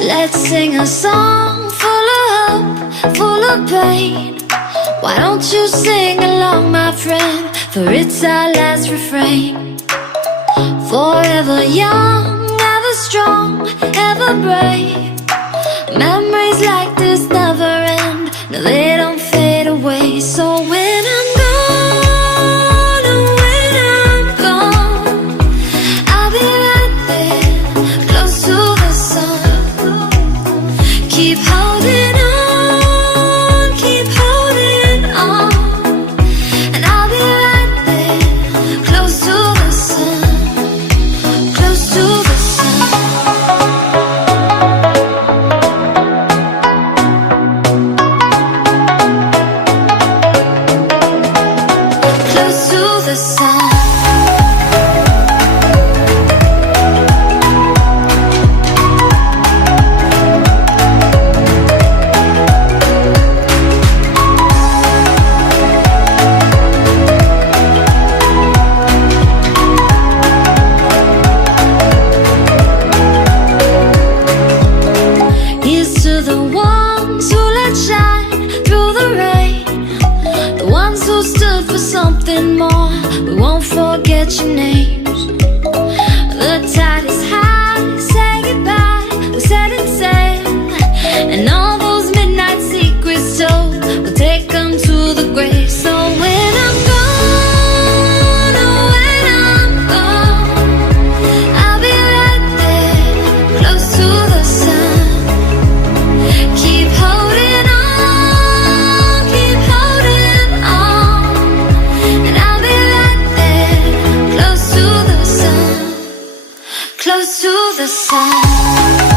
Let's sing a song full of hope, full of pain. Why don't you sing along, my friend? For it's our last refrain. Forever young, ever strong, ever brave. Memories like this never end. No, they don't fade away. So when I'm gone, oh, when I'm gone, I'll be right there, close to the sun. Keep holding on, keep holding on, and I'll be right there, close to the sun, close to the sun. Close to the sun. Here's to the ones who let shine through the rain, the ones who stood for something more. We won't forget your names. The tide is high, say goodbye, we're setting sail, and all those midnight secrets told, we'll take them to the grave. So when I'm gone, oh, when I'm gone, I'll be right there, close to the sun. Keep holding on, keep holding on, and I'll be right there, close to the sun, close to the sun.